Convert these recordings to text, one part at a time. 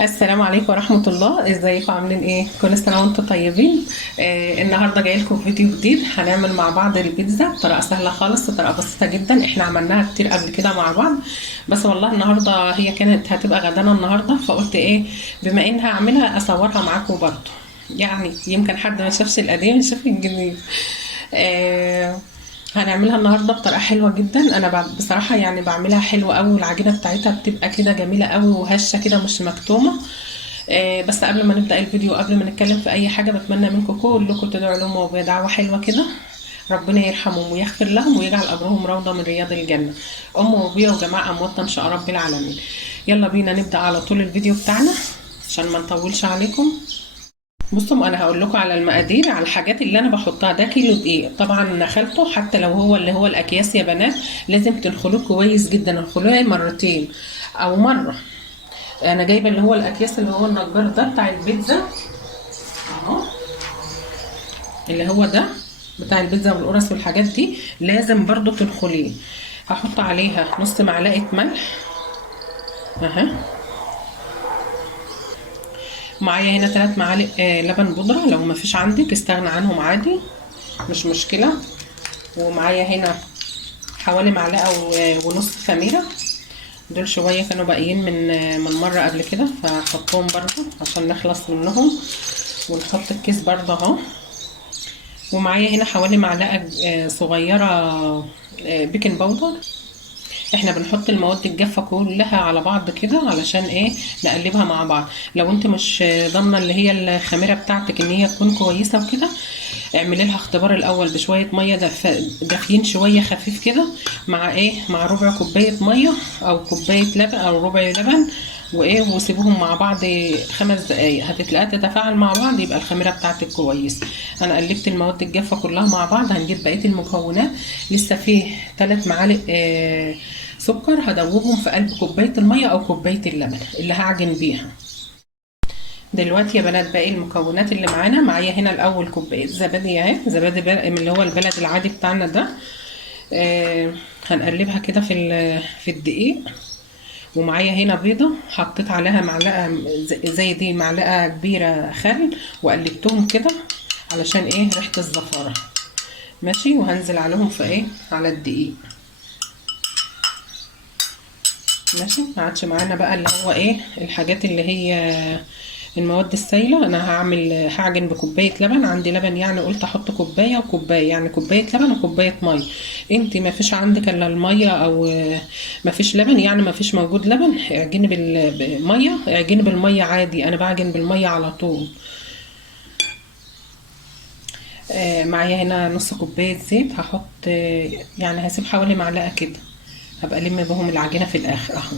السلام عليكم ورحمة الله. ازيكم عاملين ايه؟ كل سنة وانتم طيبين. النهاردة جاي لكم فيديو جديد. هنعمل مع بعض البيتزا بطريقة سهلة خالص، بطريقة بسيطة جدا. احنا عملناها كتير قبل كده مع بعض، بس والله النهاردة هي كانت هتبقى غدانا النهاردة، فقلت ايه بما انها هعملها اصورها معاكم برضه، يعني يمكن حد ما شافش القديم يشوف الجديد. آه هنعملها النهارده بطريقه حلوه جدا. انا بصراحه يعني بعملها حلوه قوي، والعجينه بتاعتها بتبقى كده جميله قوي وهشه كده مش مكتومه. بس قبل ما نبدا الفيديو، قبل ما نتكلم في اي حاجه، بتمنى منكم كلكم تدعوا لهم وبدعوه حلوه كده. ربنا يرحمهم ويغفر لهم ويجعل قبرهم روضه من رياض الجنه، ام وابويا وجماعه امواتنا ان شاء رب العالمين. يلا بينا نبدا على طول الفيديو بتاعنا عشان ما نطولش عليكم. بصوا، انا هقول لكم على المقادير، على الحاجات اللي انا بحطها. ده كيلو دقيق، طبعا خلطه حتى لو هو اللي هو الاكياس يا بنات، لازم تنخلوه كويس جدا، انخلوه مرتين او مره. انا جايبه اللي هو الاكياس اللي هو النجار ده بتاع البيتزا اهو، اللي هو ده بتاع البيتزا والقرص والحاجات دي، لازم برضو تنخليه. هحط عليها نص معلقه ملح اها. معايا هنا 3 معالق لبن بودره، لو ما فيش عندك استغنى عنهم عادي، مش مشكله. ومعايا هنا حوالي معلقه ونص خميره، دول شويه كانوا باقيين من مره قبل كده، فهحطهم برضو عشان نخلص منهم. ونحط الكيس برضو اهو. ومعايا هنا حوالي معلقه صغيره بيكنج باودر. احنا بنحط المواد الجافه كلها على بعض كده علشان ايه؟ نقلبها مع بعض. لو انت مش ضامنه اللي هي الخميره بتاعتك ان هي تكون كويسه وكده، اعملي لها اختبار الاول بشويه ميه دافيين شويه خفيف كده، مع ايه؟ مع ربع كوبايه ميه او كوبايه لبن او ربع لبن، وايه، وسيبوهم مع بعض 5 دقايق، هتتلاقيها تتفاعل مع بعض، يبقى الخميره بتاعتك كويس. انا قلبت المواد الجافه كلها مع بعض. هنجيب بقيه المكونات. لسه فيه 3 معالق سكر، هدوبهم في قلب كوبايه الميه او كوبايه اللبن اللي هعجن بيها. دلوقتي يا بنات باقي المكونات اللي معانا. معايا هنا الاول كوبايه زبادي اهي، زبادي من اللي هو البلد العادي بتاعنا ده. هنقلبها كده في الدقيق. ومعايا هنا بيضه، حطيت عليها معلقه زي دي معلقه كبيره خل، وقلبتهم كده علشان ايه؟ ريحه الزفاره. ماشي. وهنزل عليهم في ايه؟ على الدقيق. ماشي. ما عادش معانا بقى اللي هو ايه؟ الحاجات اللي هي المواد السائله. انا هعجن بكوبايه لبن، عندي لبن يعني قلت احط كوبايه وكوبايه، يعني كوبايه لبن وكوبايه ميه. انت ما فيش عندك الا الميه، او ما فيش لبن يعني ما فيش موجود لبن، اعجني بالميه، اعجني بالميه عادي، انا بعجن بالميه على طول. معايا هنا نص كوبايه زيت، هحط يعني هسيب حوالي معلقه كده، هبقى الم بهم العجينه في الاخر اهو.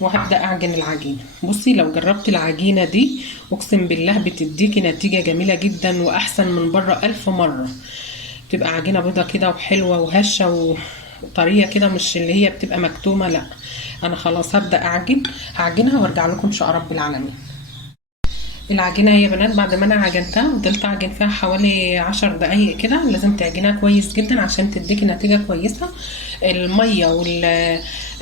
وهبدأ أعجن العجينة. بصي، لو جربت العجينة دي أقسم بالله بتديكي نتيجة جميلة جدا وأحسن من بره 1000 مرة. بتبقى عجينة بيضة كده وحلوة وهشة وطرية كده، مش اللي هي بتبقى مكتومة، لا. أنا خلاص هبدأ هعجنها وارجع لكم إن شاء رب العالمين. العجينة يا بنات بعد ما أنا عجنتها فضلت أعجن فيها حوالي 10 دقايق كده. لازم تعجنها كويس جدا عشان تديكي نتيجة كويسة. المية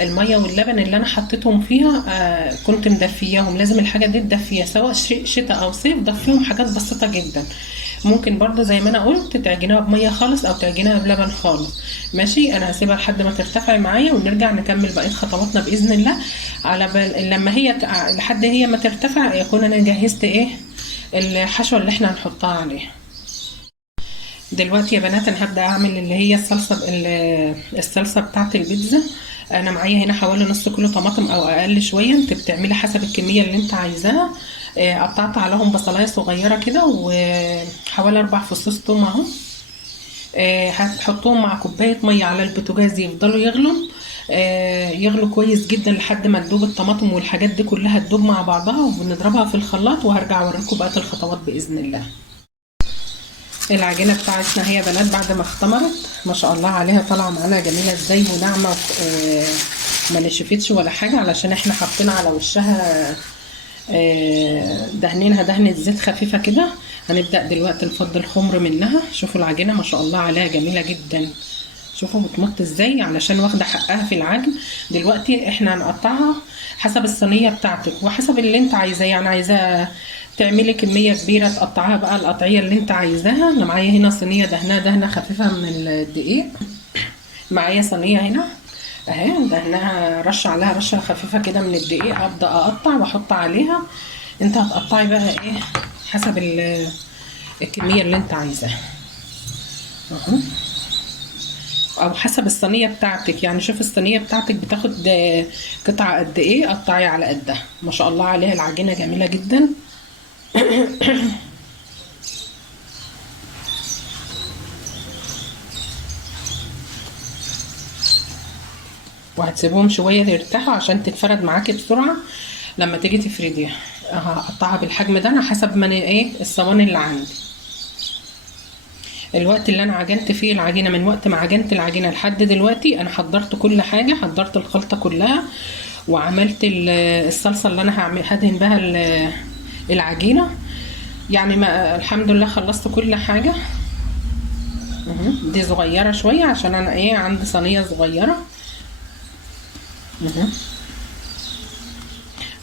المية واللبن اللي أنا حطيتهم فيها كنت مدفياهم. لازم الحاجة دي تدفيها، سواء شتاء أو صيف، دفيهم حاجات بسيطة جدا. ممكن برضه زي ما انا قلت تعجنها بميه خالص او تعجنها بلبن خالص. ماشي. انا هسيبها لحد ما ترتفع معايا ونرجع نكمل بقيه خطواتنا باذن الله. على بال لما هي لحد هي ما ترتفع يكون انا جهزت ايه؟ الحشوه اللي احنا هنحطها عليها. دلوقتي يا بنات انا هبدا اعمل اللي هي الصلصه بتاعه البيتزا. انا معايا هنا حوالي نص كيلو طماطم او اقل شويه، انت بتعملي حسب الكميه اللي انت عايزاها. قطعت عليهم بصلايه صغيره كده، وحوالي 4 فصوص توم اهو. هتحطوهم مع كوبايه ميه على البوتاجاز، يفضلوا يغلوا. يغلوا كويس جدا لحد ما تدوب الطماطم والحاجات دي كلها تدوب مع بعضها، وبنضربها في الخلاط. وهرجع اوريكم بقيه الخطوات باذن الله. العجينه بتاعتنا هي بنات بعد ما اختمرت ما شاء الله عليها، طالعه معانا جميله ازاي وناعمه، ما نشفتش ولا حاجه، علشان احنا حاطين على وشها دهنينها دهنه زيت خفيفه كده. هنبدا دلوقتي نفضي الخمر منها. شوفوا العجينه ما شاء الله عليها جميله جدا. شوفوا بتمط ازاي علشان واخده حقها في العجن. دلوقتي احنا هنقطعها حسب الصينيه بتاعتك وحسب اللي انت عايزاه، يعني عايزاه تعملي كميه كبيره تقطعها بقى القطعيه اللي انت عايزاها. انا معايا هنا صينيه دهنه خفيفه من الدقيق، معايا صينيه هنا اهي دهنها رش عليها رشه خفيفه كده من الدقيق، ابدا اقطع واحط عليها. انت هتقطعي بقى ايه حسب الكميه اللي انت عايزاها اهو، او حسب الصينيه بتاعتك. يعني شوف الصينيه بتاعتك بتاخد قطعه قد ايه، قطعي على قدها. ما شاء الله عليها العجينه جميله جدا. وهتسيبهم شويه يرتاحوا عشان تتفرد معاكي بسرعه لما تيجي تفرديها. هقطعها بالحجم ده انا حسب ما ايه الصواني اللي عندي. الوقت اللي انا عجنت فيه العجينه، من وقت ما عجنت العجينه لحد دلوقتي انا حضرت كل حاجه، حضرت الخلطه كلها وعملت الصلصه اللي انا هدهن بها العجينه. يعني ما الحمد لله خلصت كل حاجه. دي صغيره شويه عشان انا ايه عندي صينيه صغيره.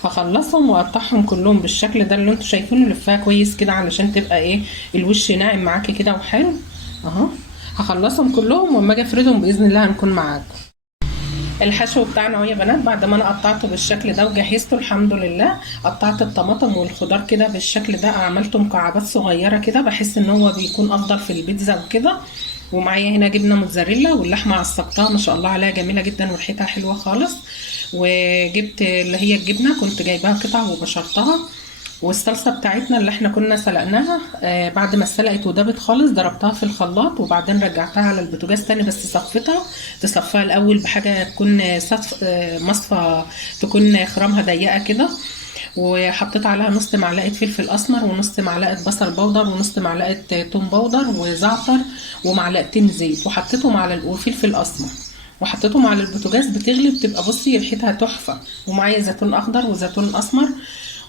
هخلصهم واقطعهم كلهم بالشكل ده اللي انتوا شايفينه، لفها كويس كده علشان تبقى ايه الوش ناعم معاكي كده وحلو اهو. هخلصهم كلهم واما اجي افردهم باذن الله هنكون معاكم. الحشو بتاعنا اهو يا بنات، بعد ما انا قطعته بالشكل ده وجهزته الحمد لله، قطعت الطماطم والخضار كده بالشكل ده، عملته مكعبات صغيره كده بحس ان هو بيكون افضل في البيتزا وكده. ومعايا هنا جبنه موتزاريلا واللحمه عصقتها ما شاء الله عليها جميله جدا وريحتها حلوه خالص. وجبت اللي هي الجبنه كنت جايباها قطع وبشرتها. والصلصه بتاعتنا اللي احنا كنا سلقناها بعد ما اتسلقت ودابت خالص ضربتها في الخلاط وبعدين رجعتها على البوتاجاز تاني، بس صفيتها. تصفيها الاول بحاجه تكون مصفى تكون خرامها ضيقه كده. وحطيت عليها نص معلقه فلفل اسمر ونص معلقه بصل بودر ونص معلقه توم بودر وزعتر ومعلقتين زيت، وحطيتهم على وفلفل اسمر وحطيتهم على البوتاجاز بتغلي، بتبقى بصي ريحتها تحفه. ومعايا زيتون اخضر وزيتون اسمر.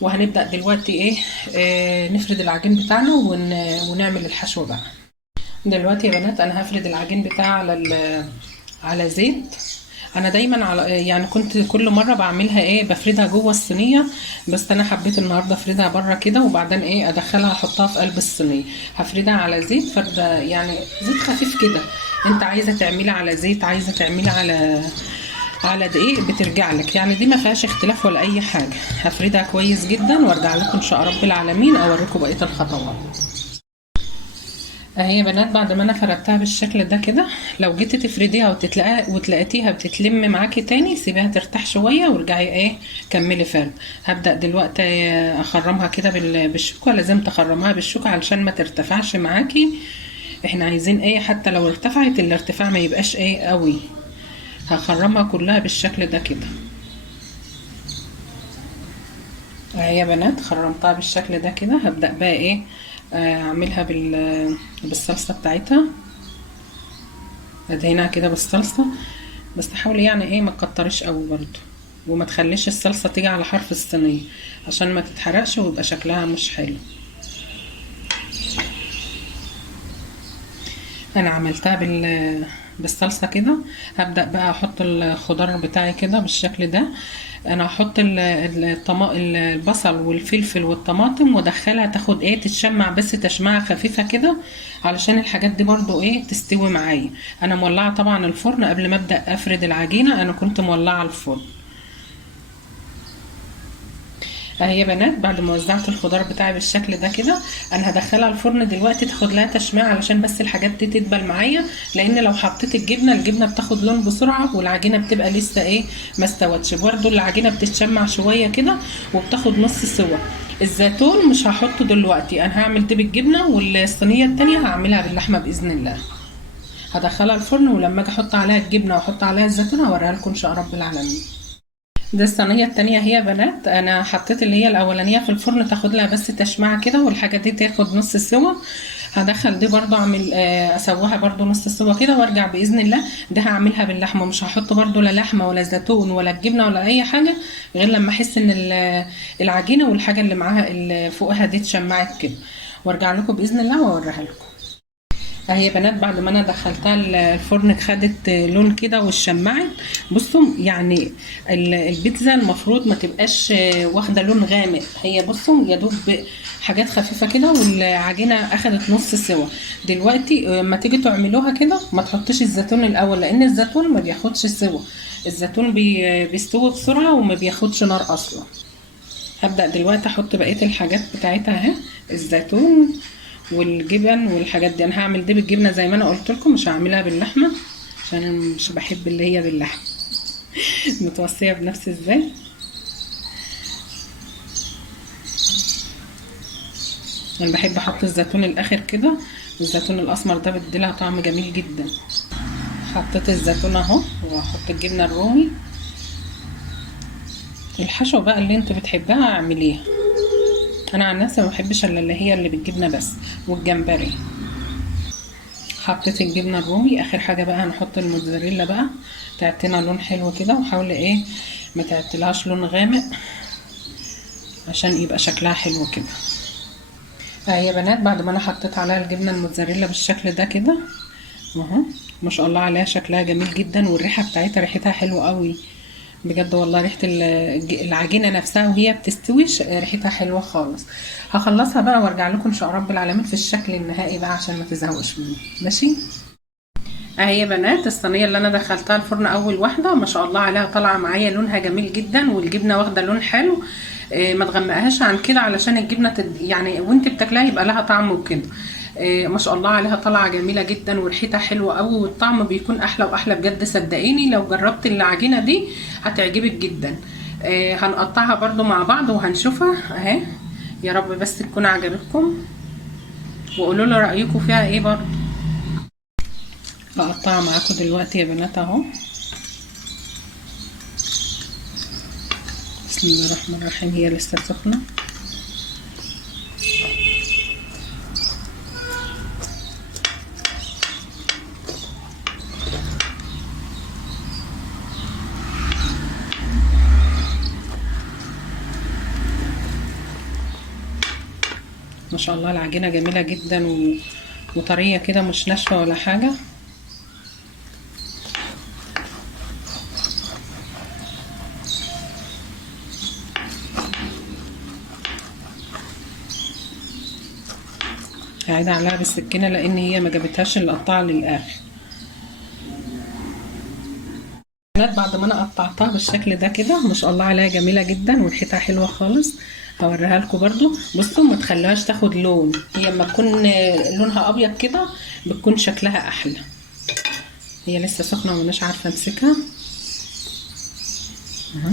وهنبدأ دلوقتي ايه نفرد العجين بتاعنا ونعمل الحشو بقى. دلوقتي يا بنات انا هفرد العجين بتاعي على زيت. انا دايما على يعني كنت كل مره بعملها ايه بفردها جوه الصينيه، بس انا حبيت النهارده افردها بره كده وبعدين ايه ادخلها احطها في قلب الصينيه. هفردها على زيت فرده يعني زيت خفيف كده. انت عايزه تعملي على زيت، عايزه تعملي على دقيق، بترجع لك يعني، دي ما فيهاش اختلاف ولا اي حاجه. هفردها كويس جدا وارجع لكم ان شاء رب العالمين اوريكم بقيه الخطوات. اهي يا بنات بعد ما انا فردتها بالشكل ده كده، لو جيتي تفرديها وتلاقيتيها بتتلم معاكي تاني سيبيها ترتاح شويه وارجعي ايه كملي فرد. هبدا دلوقتي اخرمها كده بالشوكه، لازم تخرمها بالشوكه علشان ما ترتفعش معاكي. احنا عايزين ايه حتى لو ارتفعت الارتفاع ما يبقاش ايه قوي. هخرمها كلها بالشكل ده كده اهي يا بنات، خرمتها بالشكل ده كده. هبدأ بقى ايه اعملها بالصلصة بتاعتها، ادهنها كده بالصلصة. بس حاولي يعني ايه ما تكتريش قوي برضو، وما تخليش الصلصة تيجي على حرف الصينية عشان ما تتحرقش ويبقى شكلها مش حلو. انا عملتها بالصلصة كده. هبدأ بقى احط الخضار بتاعي كده بالشكل ده. انا هحط البصل والفلفل والطماطم وادخلها تاخد ايه تتشمع، بس تشمعة خفيفة كده علشان الحاجات دي برضو ايه تستوي معايا. انا مولعة طبعا الفرن قبل ما ابدأ افرد العجينة، انا كنت مولعة الفرن اهي يا بنات. بعد ما وزعت الخضار بتاعي بالشكل ده كده انا هدخلها الفرن دلوقتي تاخد لها تشميع علشان بس الحاجات دي تدبل معايا، لان لو حطيت الجبنه بتاخد لون بسرعه والعجينه بتبقى لسه ايه ما استوتش. برده العجينه بتتشمع شويه كده وبتاخد نص سوا. الزيتون مش هحطه دلوقتي، انا هعمل دي بالجبنه والصينيه التانية هعملها باللحمه باذن الله. هدخلها الفرن ولما اجي احط عليها الجبنه واحط عليها الزيتون هوريها لكم ان شاء رب العالمين. دي الصينيه التانية هي بنات، انا حطيت اللي هي الاولانيه في الفرن تاخد لها بس تشميعه كده والحاجه دي تاخد نص سوا. هدخل دي برضو اعمل اسويها برضو نص سوا كده وارجع باذن الله. ده هعملها باللحمه، مش هحط برضو لا لحمه ولا زيتون ولا الجبنه ولا اي حاجه غير لما احس ان العجينه والحاجه اللي معاها اللي فوقها دي اتشمعت كده، وارجع لكم باذن الله واوريها لكم. اهي يا بنات بعد ما انا دخلتها الفرن خدت لون كده واتشمعت. بصوا يعني البيتزا المفروض ما تبقاش واخده لون غامق، هي بصوا يا دوب حاجات خفيفه كده والعجينه اخدت نص سوا. دلوقتي لما تيجي تعملوها كده ما تحطش الزيتون الاول، لان الزيتون ما بياخدش سوا. الزيتون بيستوي بسرعه وما بياخدش نار اصلا. هبدأ دلوقتي احط بقية الحاجات بتاعتها اهي، الزيتون والجبن والحاجات دي. انا هعمل دي بالجبنة زي ما انا قلت لكم، مش هعملها باللحمة عشان انا مش بحب اللي هي باللحمة. متوصية بنفسي ازاي. انا بحب احط الزيتون الاخر كده، الزيتون الاسمر ده بيديلها طعم جميل جدا. حطيت الزيتون اهو، واحط الجبنة الرومي. الحشوة بقى اللي انت بتحبها اعمليها. انا عن نفسي ما بحبش الا اللي هي اللي بالجبنه بس والجمبري. حطيت الجبنه الرومي. اخر حاجه بقى هنحط الموتزاريلا بقى، تعطينا لون حلو كده. وحاول ايه ما تعطيلهاش لون غامق عشان يبقى شكلها حلو كده. يا بنات بعد ما انا حطيت عليها الجبنه الموتزاريلا بالشكل ده كده اهو، ما شاء الله عليها شكلها جميل جدا، والريحه بتاعتها ريحتها حلوه قوي بجد والله. ريحه العجينه نفسها وهي بتستوي ريحتها حلوه خالص. هخلصها بقى وارجع لكم ان شاء رب العالمين في الشكل النهائي بقى عشان ما تزهقوش مني. ماشي. اهي يا بنات الصينيه اللي انا دخلتها الفرن اول واحده، ما شاء الله عليها طالعه معايا لونها جميل جدا، والجبنه واخده لون حلو. ما تغمقهاش عن كده علشان الجبنه يعني وانت بتاكلها يبقى لها طعم وكده. ما شاء الله عليها طالعه جميله جدا وريحتها حلوه قوي، والطعم بيكون احلى واحلى بجد. صدقيني لو جربت العجينه دي هتعجبك جدا. هنقطعها برضو مع بعض وهنشوفها اهي. يا رب بس تكون عجبتكم، وقولوا لي رايكم فيها ايه برضو. بقطعها معاكم دلوقتي يا بنات اهو. بسم الله الرحمن الرحيم. هي لسه سخنه. ما شاء الله العجينه جميله جدا وطريه كده، مش ناشفه ولا حاجه. هعيد عليها بالسكينه لان هي ما جابتهاش القطاعه للاخر. بعد ما انا قطعتها بالشكل ده كده ما شاء الله عليها جميله جدا وريحتها حلوه خالص. هوريها لكم برضو. بصوا ما تخلوهاش تاخد لون، هي لما تكون لونها ابيض كده بتكون شكلها احلى. هي لسه سخنه ومش عارفه امسكها.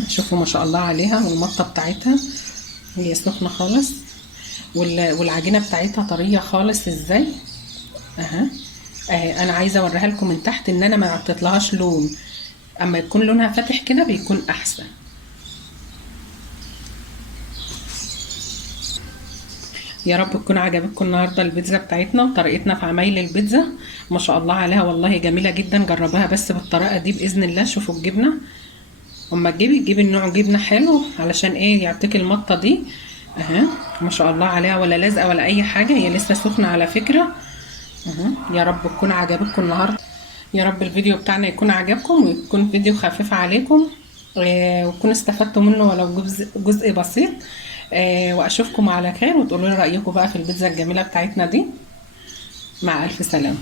شوفوا ما شاء الله عليها، والمطه بتاعتها هي سخنه خالص، والعجينه بتاعتها طريه خالص ازاي اهي. انا عايزه اوريها لكم من تحت ان انا ما عطيتلهاش لون، اما يكون لونها فاتح كده بيكون احسن. يا رب تكون عجبتكم النهارده البيتزا بتاعتنا وطريقتنا في عمايل البيتزا. ما شاء الله عليها والله جميله جدا. جربوها بس بالطريقه دي باذن الله. شوفوا الجبنه، اما تجيبي النوع جبنه حلو علشان ايه يعطيك المطه دي اهي. ما شاء الله عليها ولا لازقه ولا اي حاجه، هي لسه سخنه على فكره اهي. يا رب تكون عجبتكم النهارده. يا رب الفيديو بتاعنا يكون عجبكم ويكون فيديو خفيف عليكم، وتكونوا استفدتوا منه ولو جزء بسيط. واشوفكم على خير، وتقولوا لي رايكم بقى في البيتزا الجميله بتاعتنا دي. مع الف سلامه.